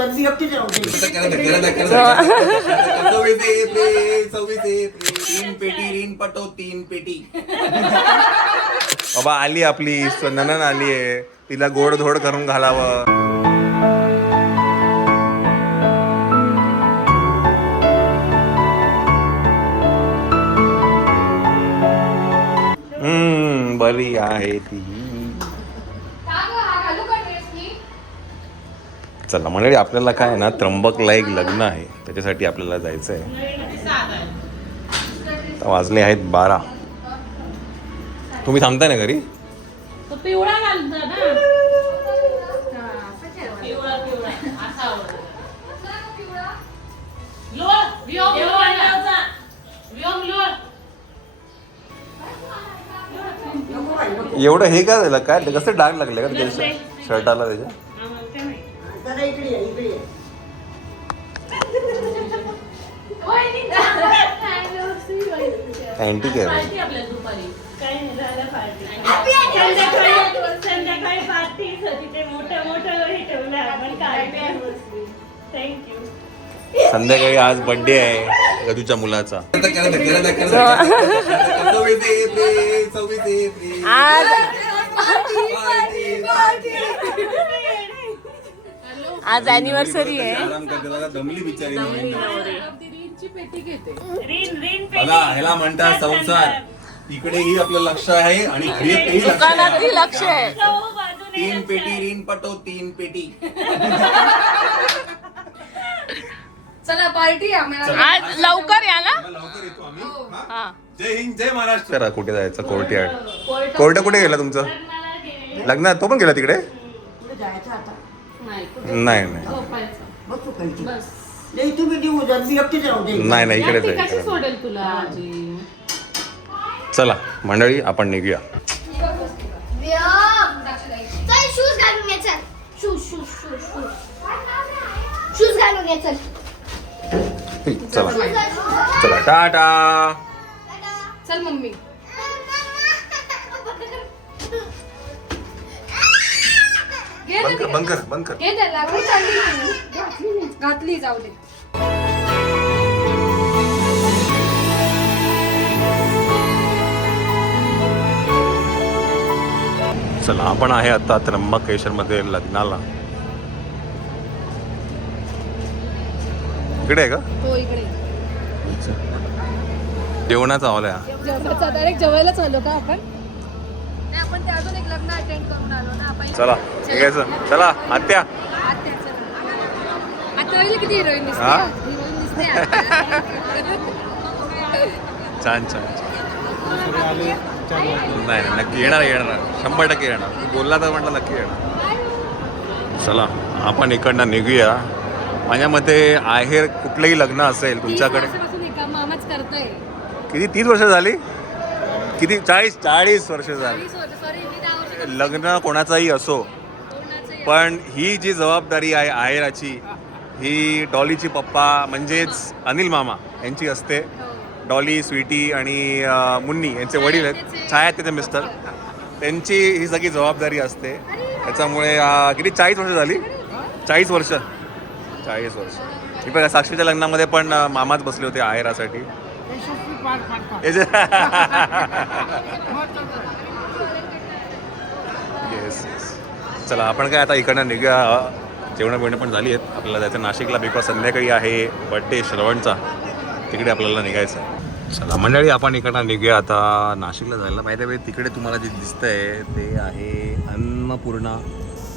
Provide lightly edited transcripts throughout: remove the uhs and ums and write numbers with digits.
उद्यात मी एकटीच राहते. 26 एप्रिल 3 पेटी रीन पटो 3 पेटी. बाबा आली आपली ननन आली आहे, तिला गोडधोड करून घालावं. बरी आहे ती. चला मंडळी, आपल्याला काय ना त्र्यंबकला एक लग्न आहे, त्याच्यासाठी आपल्याला जायचं आहे. वाजले आहेत 12. तुम्ही थांबताय ना घरी? पिवळा घालता ना. पिवळा पिवळा असा आवडतो. एवढं हे काय झालं, काय कसं डाग लागले का त्याच्या शर्टाला त्याच्या? इकडे इकडे अँटिक आहे. संध्याकाळी आज बर्थडे आहे गदूच्या मुलाचा. आज अॅनिव्हर्सरी आहे. दमली बिचारी. ह्याला म्हणतात संसार. इकडेही आपलं लक्ष आहे आणि घरी दुकानातही लक्ष आहे. 3 पेटी रीन पटो 3 पेटी. चला पार्टी आज लवकर या ना. लवकर येतो आम्ही. हा. जय हिंद जय महाराष्ट्र. कुठे जायचं? कोर्टयार्ड. कोर्ट कुठे गेला तुमचं? लग्नात तो पण गेला तिकडे? जायचं आता. नाही नाही बघ तू काहीची. नाही तुम्ही देऊ उद्यात मी एकटीच राहते. नाही इकडेच आहे. सोडेल तुला. चला मंडळी, आपण निघूया. शूज घालून घे. चल शूज घालून घे. चल चला चला टाटा. चल मम्मी. बंद कर. हे त्याला घातली जाऊ दे. चला, आपण आहे आता त्र्यंबकेश्वर मध्ये लग्नाला. इकडे आहे का? हो इकडे. जेवणाचा हॉल आहे. डायरेक्ट जेवायलाच आलो का आपण? नाही, आपण ते अजून एक लग्न अटेंड करून आलो ना आपण. चला निघायचं. चला आत्या. आता किती हिरोईन दिसते. हा? हिरोईन दिसते. छान. नाही नक्की येणार 100% येणार. बोलला तर म्हटलं नक्की येणार. चला आपण इकडनं निघूया. माझ्या मते आहेर कुठलंही लग्न असेल तुमच्याकडे. मामाच करताय. किती 30 वर्ष झाली? किती 40 वर्ष झाली. लग्न कोणाचाही असो, पण ही जी जबाबदारी आहे आहेराची, ही डॉलीची पप्पा म्हणजेच अनिल मामा यांची असते. डॉली, स्वीटी आणि मुन्नी यांचे वडील आहेत, छाया त्याचे मिस्टर, त्यांची ही सगळी जबाबदारी असते. त्याच्यामुळे किती 40 वर्ष झाली. 40 वर्ष. ही बघा, साक्षीच्या लग्नामध्ये पण मामाच बसले होते आहेरासाठी. येस. चला आपण काय आता इकडनं निघूया. जेवण पण झाली आहेत. आपल्याला जायचं नाशिकला, बिकॉज संध्याकाळी आहे बर्थडे श्रवणचा, तिकडे आपल्याला निघायचं आहे. चला मंडळी, आपण इकडनं निघूया आता नाशिकला जायला. माहिती आहे, तिकडे तुम्हाला जे दिसतंय ते आहे अन्नपूर्णा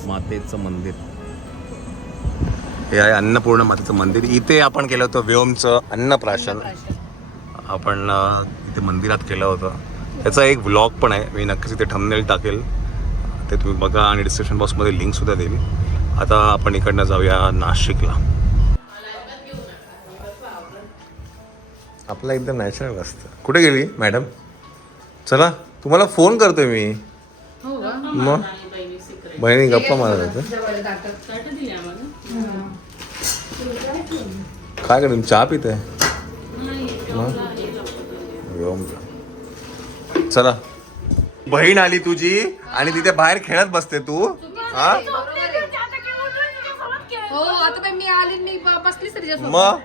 मातेचं मंदिर. हे आहे अन्नपूर्णा मातेचं मंदिर. इथे आपण केलं होतं व्योमचं अन्नप्राशन. आपण इथे मंदिरात केलं होतं. त्याचा एक व्लॉग पण आहे, मी नक्कीच इथे थंबनेल टाकेल, ते तुम्ही बघा आणि डिस्क्रिप्शन बॉक्समध्ये लिंकसुद्धा देईल. आता आपण इकडनं जाऊया नाशिकला. आपला एकदम नॅचरल असतं. कुठे गेली मॅडम? चला तुम्हाला फोन करतोय मी. मग बहिणी गप्पा मारत होत्या. काय कर, तुम्ही चहा पिताय? चला, बहीण आली तुझी आणि तिथे बाहेर खेळत बसते तू. हा हो आता बाई मी आली मी बसलीच त्याच्यासोबत. मग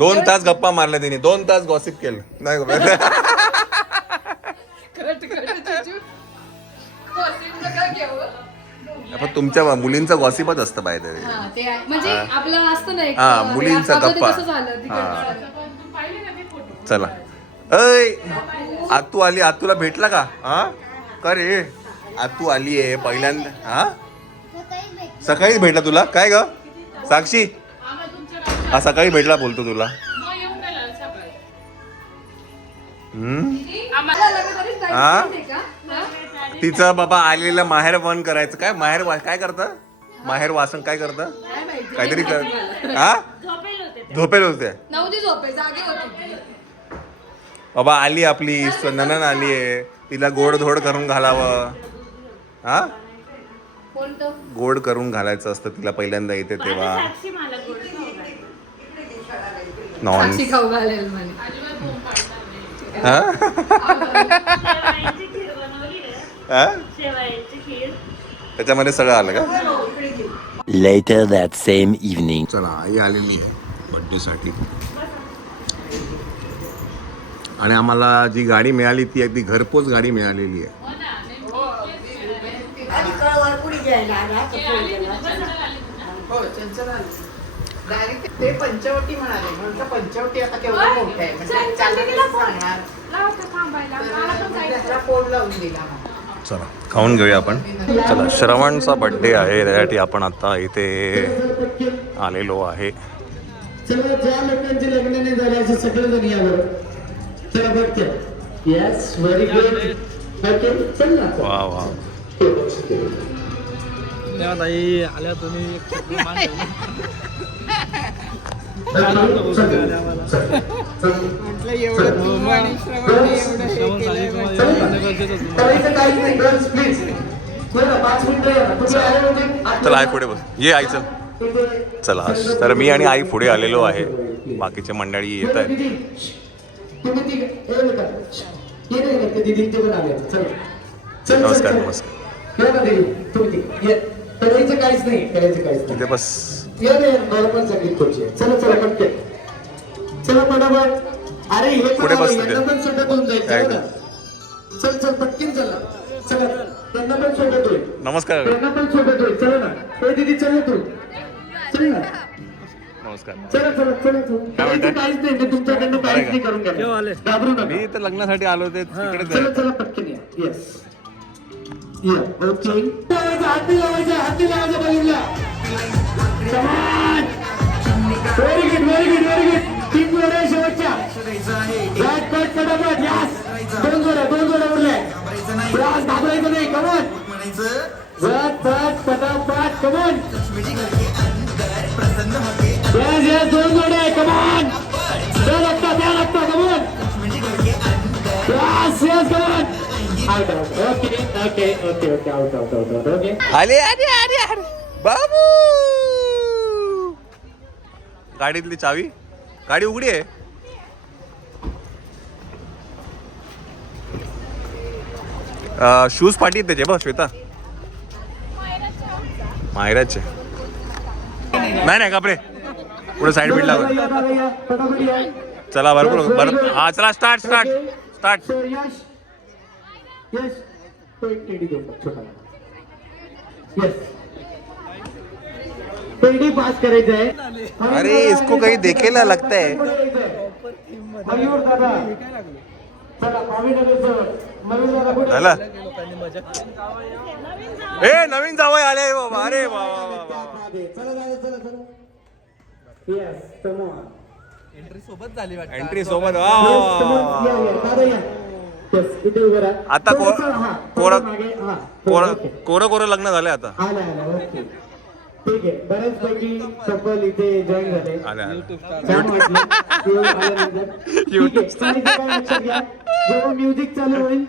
2 तास गप्पा मारल्या तिने, 2 तास गॉसिप केलं नाही का? पण तुमच्या मुलींचं गॉसिपच असतं बाय द वे. हा, ते आहे. म्हणजे आपलं असतं ना एक, हा, मुलींचा आता गप्पा. कसं झालं तिकडचं हा. झालं. चला अय आतू आली, आतूला भेटला का? हा का रे आतू आली आहे पहिल्यांदा. हा सकाळीच भेटला तुला काय ग साक्षी? हा सकाळी भेटला बोलतो तुला. मग येऊन गेला सकाळी. आम्हाला लग्न कधीच जायचं हा? नाही का? हा? तिचं बाबा आलेलं माहेर बंद करायचं. काय माहेर काय करतं? माहेर वासन काय करतं? काय माहिती. काहीतरी कर. हा झोपेल होते ते. झोपेल होते नव्हती झोपे जागे होती. बाबा. आली आपली ननन आली आहे, तिला गोड धोड करून घालावं. हा कोणतं? गोड करून घालायचं असतं तिला पहिल्यांदा येते तेव्हा. साक्षी मला गोड खाऊ घाल. नॉन साक्षी खाऊ घालेल म्हणे. हा शेवाळ्याची खीर बनवली रे. हा? शेवाळ्याची खीर. त्याच्यामध्ये सगळं आलं का? Later that same evening. चला आई आलेली आहे बर्थडे साठी आणि आम्हाला जी गाडी मिळाली ती अगदी घरपोच गाडी मिळालेली आहे. आणि कळवार कुणी घ्यायला आला तर फोन केला. हो चंचल डायरेक्ट ते पंचवटी म्हणाले म्हणलं पंचवटी आता केवढं मोठं आहे म्हणजे चाललं कसं सांगणार लावतो थांबायला. मला पण म्हणजे जायचं. त्याला फोन लावून दिला मग. चला खाऊन घेऊया आपण. चला श्रवणचा बर्थडे आहे त्यासाठी आपण आता इथे आलेलो आहे. चला ज्या लोकांचे लग्न नाही झाले असे सगळेजण यावर. चला बघते. Yes very good. ओके चल ना. वा वा आल्या तुम्ही चला आई पुढे बस. ये आई चल. चला तर मी आणि आई पुढे आलेलो आहे, बाकीच्या मंडळी येत आहेत. नमस्कार नमस्कार. करायचं काहीच नाही, करायचं काहीच नाही. इथे बस. नॉर्मल सगळी खुर्ची आहे. चला चला पटकन चला पटापट. अरे हे पुढे बस तिथे. यांना पण सोडत होऊन जाईल. काय चला ना. चल चल पटकन चला. चला त्यांना पण सोडत होईल. नमस्कार त्यांना पण सोडत होईल. चला ना. ए दीदी चल तू. चल ना. नमस्कार. चला चला चला चला. करायचं काहीच नाही. मी तुमच्याकडनं काहीच नाही करून घ्या. घाबरू नका. मी तर लग्नासाठी आलो ते तिकडेच चला आहे. चला पटकन या. येस या ओके. हाती लावायचं हाती लावायचं बघितला. Very good very good very good. 3 जोड्या शेवटच्या. बॅट बॅट फटाफट. यास 2 जोड्या उरले. यास घाबरायचं नाही. कमॉन बॅट बॅट फटाफट. कमॉन यस यस 2 जोड्या. कमॉन द्या लागता come on. Yes yes come on. Out out. Okay okay okay okay out out out okay. आले अरे अरे अरे बाबू. गाडीतली चावी. गाडी उघडी आहे. शूज पाठी त्याचे बघ श्वेता. मायराचे नाही नाही कपडे पुढे साईड बीट लागून. चला भरपूर हा चला start start start. Yes yes तो एक टेडी दो छोटा. यस टेडी पास करायचं आहे. अरे इसको कहीं देखेला लगता है. मयूर दादा चला झालं. ए नवीन जावई आले बाबा. अरे वा वा वा वा. चला दादा चला चला. Yes come on. एंट्री सोबत दादा या. यस इथे उभं राहा. आता हा कोरं लग्न झाले आता. आला ओके ठीक आहे. बऱ्याचपैकी कपल इथे जॉईन झाले. छान वाटलं. YouTube आल्यानंतर. ठीक आहे. आणि काय लक्षात घ्या, जेव्हा म्युझिक चालू होईल